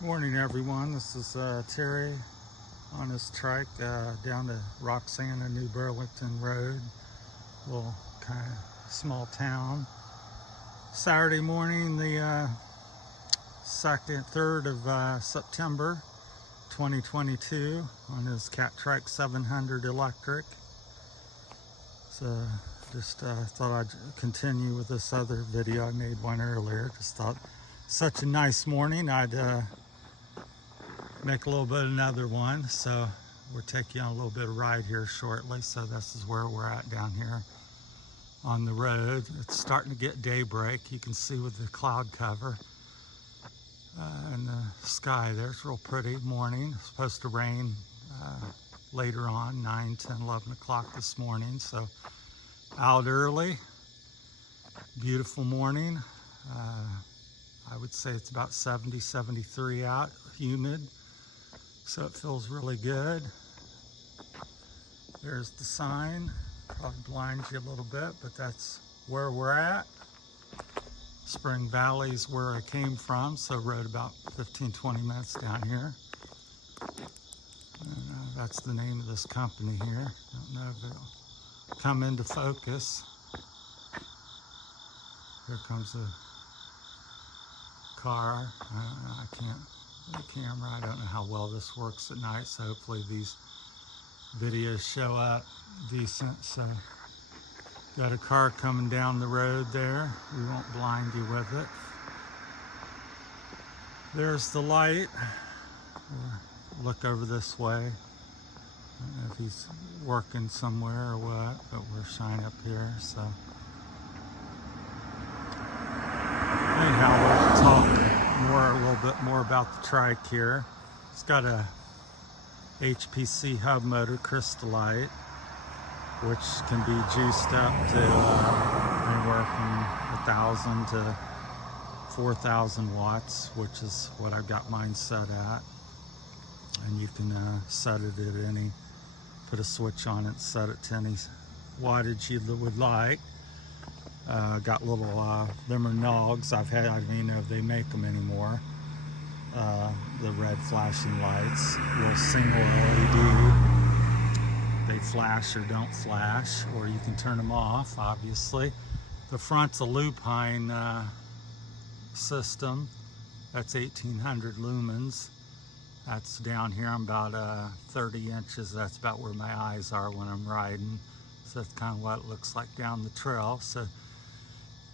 Morning, everyone. This is Terry on his trike down to Roxana, New Burlington Road. Little kind of small town. Saturday morning, the 3rd of September 2022 on his Catrike 700 electric. So just thought I'd continue with this other video. I made one earlier. Just thought such a nice morning. I'd make a little bit of another one. So we'll take you on a little bit of ride here shortly. So this is where we're at down here on the road. It's starting to get daybreak. You can see with the cloud cover and the sky there. It's real pretty morning. It's supposed to rain later on, 9, 10, 11 o'clock this morning. So out early, beautiful morning. I would say it's about 70, 73 out, humid. So it feels really good. There's the sign. Probably blinds you a little bit, but that's where we're at. Spring Valley's where I came from, so rode about 15, 20 minutes down here. And, that's the name of this company here. Don't know if it'll come into focus. Here comes a car. I can't, the camera, I don't know how well this works at night, so hopefully these videos show up decent. So got a car coming down the road there. We won't blind you with it. There's the light. We'll look over this way. I don't know if he's working somewhere or what, but we're shining up here. So anyhow, we'll talk a little bit more about the trike here. It's got a HPC hub motor Crystalite, which can be juiced up to anywhere from 1,000 to 4,000 watts, which is what I've got mine set at. And you can set it at any, put a switch on it, set it to any wattage you would like. Got little, them are Nogs. I don't even know if they make them anymore. The red flashing lights, little single LED. They flash or don't flash, or you can turn them off, obviously. The front's a lupine system. That's 1800 lumens. That's down here. I'm about 30 inches. That's about where my eyes are when I'm riding. So that's kind of what it looks like down the trail. So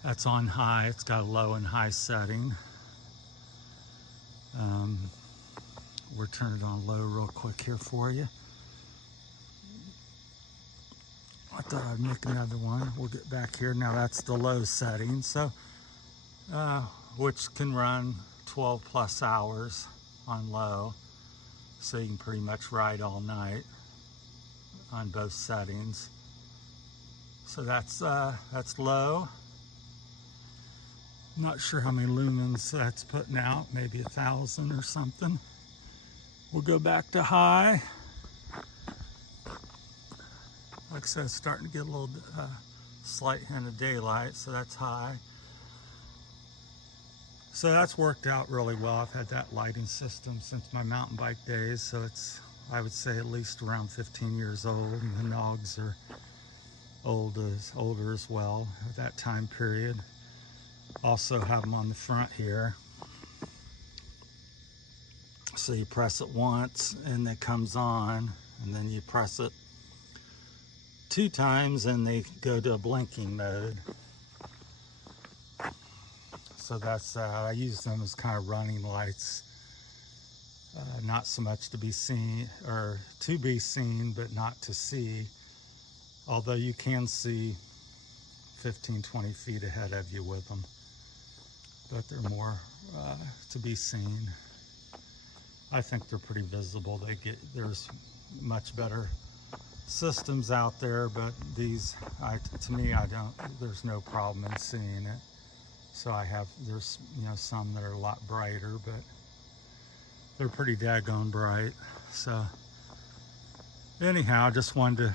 that's on high. It's got a low and high setting. We'll turn it on low real quick here for you. I thought I'd make another one. We'll get back here. Now that's the low setting. So, which can run 12 plus hours on low. So you can pretty much ride all night on both settings. So that's low. Not sure how many lumens that's putting out, maybe 1,000 or something. We'll go back to high. Like I said, it's starting to get a little slight hint of daylight, so that's high. So that's worked out really well. I've had that lighting system since my mountain bike days, so it's, I would say, at least around 15 years old, and the Nogs are older as well at that time period. Also have them on the front here. So you press it once and it comes on, and then you press it 2 times and they go to a blinking mode. So that's, I use them as kind of running lights. Not so much to be seen, or to be seen, but not to see. Although you can see 15, 20 feet ahead of you with them. But they're more to be seen. I think they're pretty visible. There's much better systems out there, but these, to me, there's no problem in seeing it. So there's some that are a lot brighter, but they're pretty daggone bright. So anyhow, just wanted to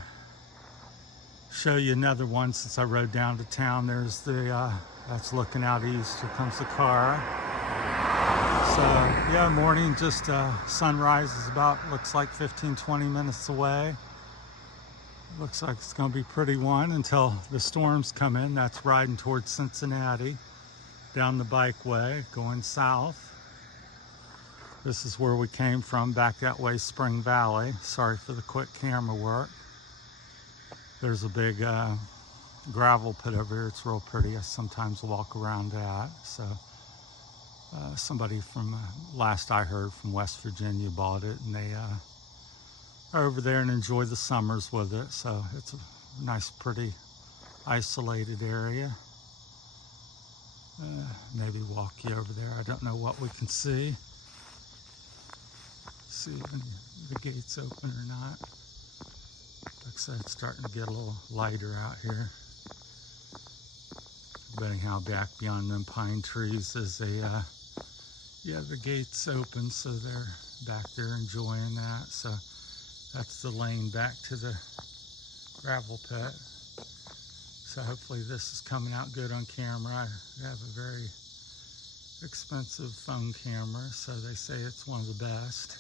show you another one since I rode down to town. There's the, that's looking out east. Here comes the car. So yeah, morning, just sunrise is about, looks like 15-20 minutes away. Looks like it's going to be pretty one until the storms come in. That's riding towards Cincinnati down the bikeway going south. This is where we came from, back that way, Spring Valley. Sorry for the quick camera work. There's a big gravel pit over here. It's real pretty. I sometimes walk around that. So somebody from, last I heard, from West Virginia bought it, and they over there and enjoy the summers with it. So it's a nice, pretty isolated area. Maybe walk you over there. I don't know what we can see. See if the gate's open or not. Like I said, it's starting to get a little lighter out here. But anyhow, back beyond them pine trees is a yeah, the gate's open, so they're back there enjoying that. So that's the lane back to the gravel pit. So hopefully this is coming out good on camera. I have a very expensive phone camera, so they say it's one of the best.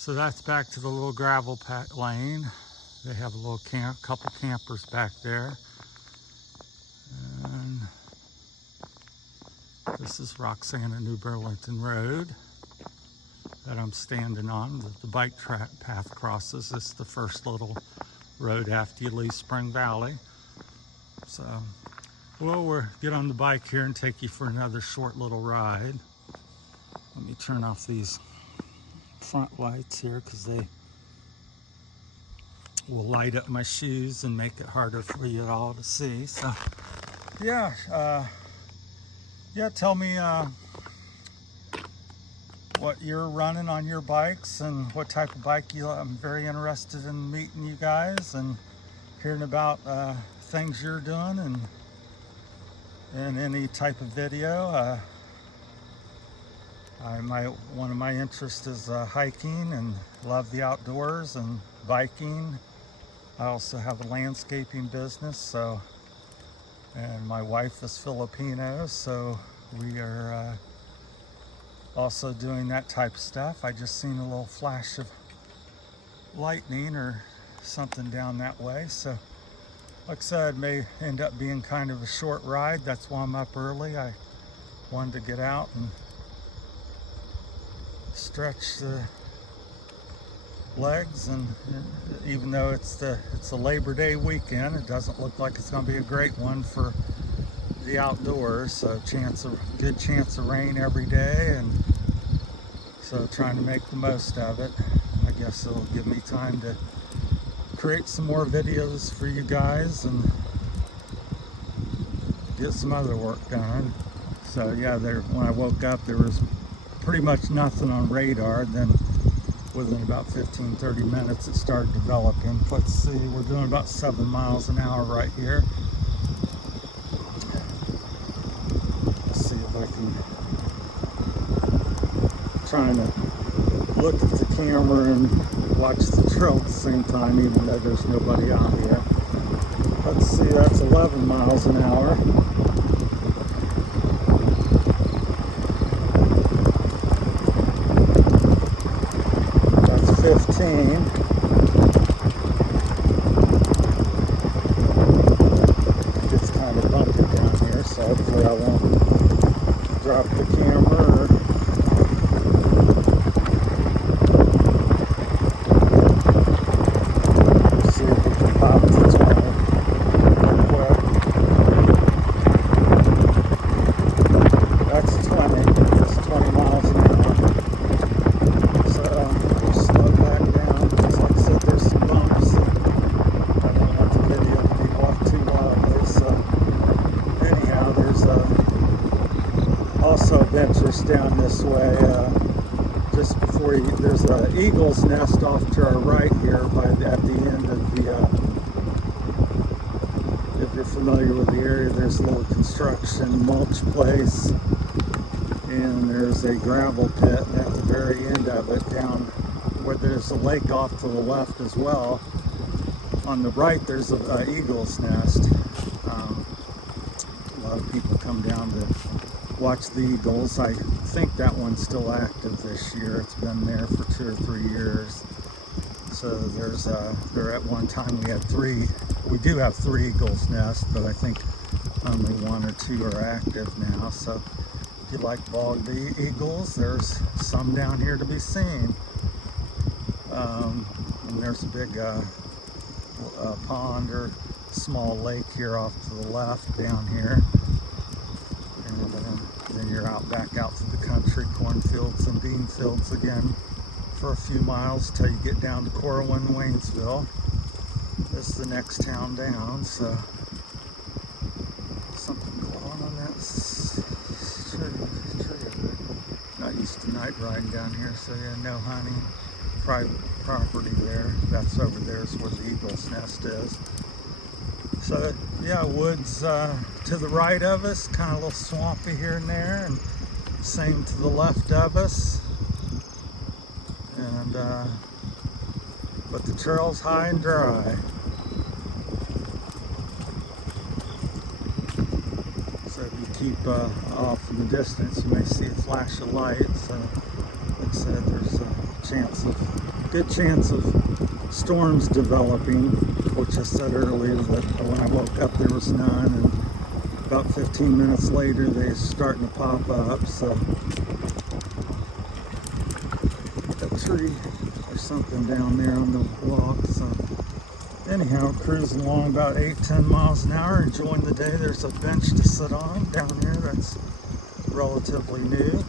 So that's back to the little gravel lane. They have a little couple campers back there. And this is Roxana New Burlington Road that I'm standing on. The bike path crosses. This is the first little road after you leave Spring Valley. So, well, we'll get on the bike here and take you for another short little ride. Let me turn off these front lights here because they will light up my shoes and make it harder for you all to see. So, yeah, tell me what you're running on your bikes and what type of bike you. I'm very interested in meeting you guys and hearing about things you're doing and any type of video. One of my interests is hiking and love the outdoors and biking. I also have a landscaping business, and my wife is Filipino, so we are also doing that type of stuff. I just seen a little flash of lightning or something down that way. So like I said, it may end up being kind of a short ride. That's why I'm up early. I wanted to get out and stretch the legs, and even though it's a Labor Day weekend, it doesn't look like it's going to be a great one for the outdoors. So good chance of rain every day, and so trying to make the most of it. I guess it'll give me time to create some more videos for you guys and get some other work done. So yeah, when I woke up, there was pretty much nothing on radar. Then within about 15-30 minutes it started developing. Let's see, we're doing about 7 miles an hour right here. Let's see if I can, trying to look at the camera and watch the trail at the same time, even though there's nobody out here. Let's see, that's 11 miles an hour. That's 15. It's kind of bumpy down here, so hopefully I won't drop the camera or see if we can pop the tunnel real quick. That's 20. That's 20 miles an hour. So just slow back down because, like I said, there's some bumps. I don't want the video to be off too wildly. So anyhow, there's also adventures down this way. Just before there's an eagle's nest off to our right here at the end of the, if you're familiar with the area, there's a little construction mulch place, and there's a gravel pit at the very end of it, down where there's a lake off to the left as well. On the right there's an eagle's nest. A lot of people come down to watch the eagles. I think that one's still active this year. It's been there for 2 or 3 years. So there's there at one time we had 3. We do have 3 eagles nest, but I think only 1 or 2 are active now. So if you like bald eagles, there's some down here to be seen. And there's a big pond or small lake here off to the left down here. And then you're back out to the country, cornfields and bean fields again for a few miles till you get down to Corwin, Waynesville. This is the next town down, so something going on that tree. Not used to night riding down here, so yeah, no hunting. Private property there. That's over there is where the eagle's nest is. So yeah, woods to the right of us, kind of a little swampy here and there, and same to the left of us. And but the trail's high and dry. So if you keep off in the distance, you may see a flash of light. So like I said, there's a good chance of storms developing, which I said earlier that when I woke up there was none, and about 15 minutes later they're starting to pop up. So a tree or something down there on the walk. So anyhow, cruising along about 8-10 miles an hour, enjoying the day. There's a bench to sit on down here that's relatively new.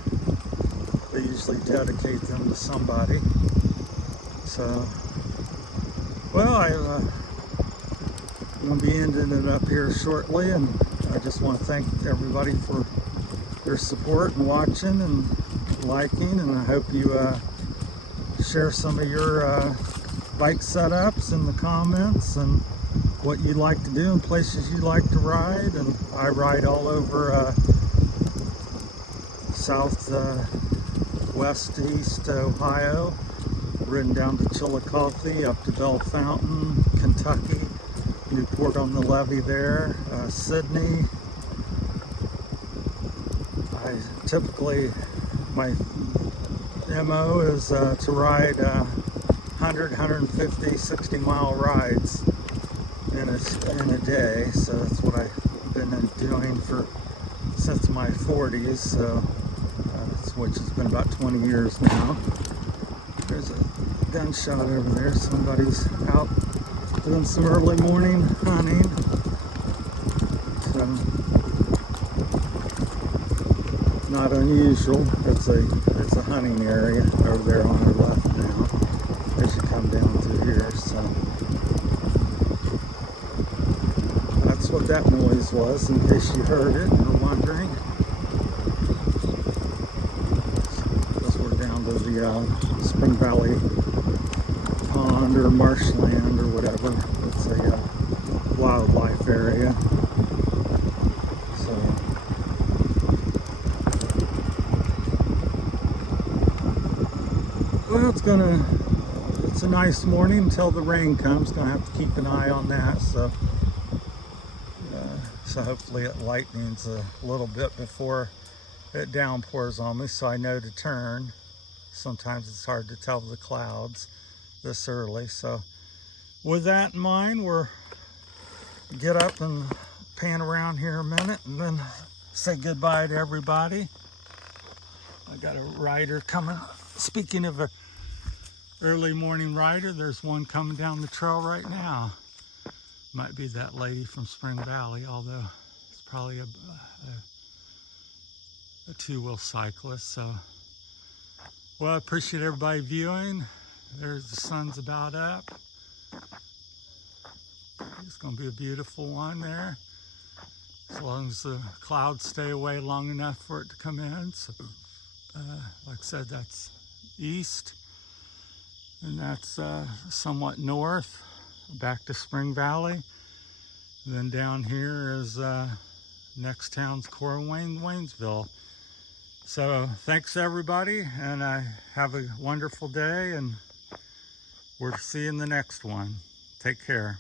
They usually dedicate them to somebody. So, well, I'm going to be ending it up here shortly, and I just want to thank everybody for their support and watching and liking, and I hope you share some of your bike setups in the comments and what you like to do and places you like to ride. And I ride all over southwest east Ohio, ridden down to Chillicothe, up to Bell Fountain, Kentucky, Newport on the Levee there, Sydney. I typically, my MO is to ride 100, 150, 60 mile rides in a day. So that's what I've been doing since my 40s. So which has been about 20 years now. There's a gunshot over there. Somebody's out doing some early morning hunting. So not unusual. It's a hunting area over there on our left now as you come down through here. So that's what that noise was, in case you heard it or wondering. Down to the Spring Valley Pond or marshland or whatever. It's a wildlife area. So well, it's a nice morning until the rain comes. Gonna have to keep an eye on that. So hopefully it lightnings a little bit before it downpours on me, so I know to turn. Sometimes it's hard to tell the clouds this early. So with that in mind, we'll get up and pan around here a minute and then say goodbye to everybody. I got a rider coming. Speaking of a early morning rider, there's one coming down the trail right now. Might be that lady from Spring Valley, although it's probably a two-wheel cyclist. So, well, I appreciate everybody viewing. There's the sun's about up. It's going to be a beautiful one there, as long as the clouds stay away long enough for it to come in. So, like I said, that's east, and that's somewhat north, back to Spring Valley. And then down here is next town's Corwin, Waynesville. So thanks everybody, and have a wonderful day, and we'll see you in the next one. Take care.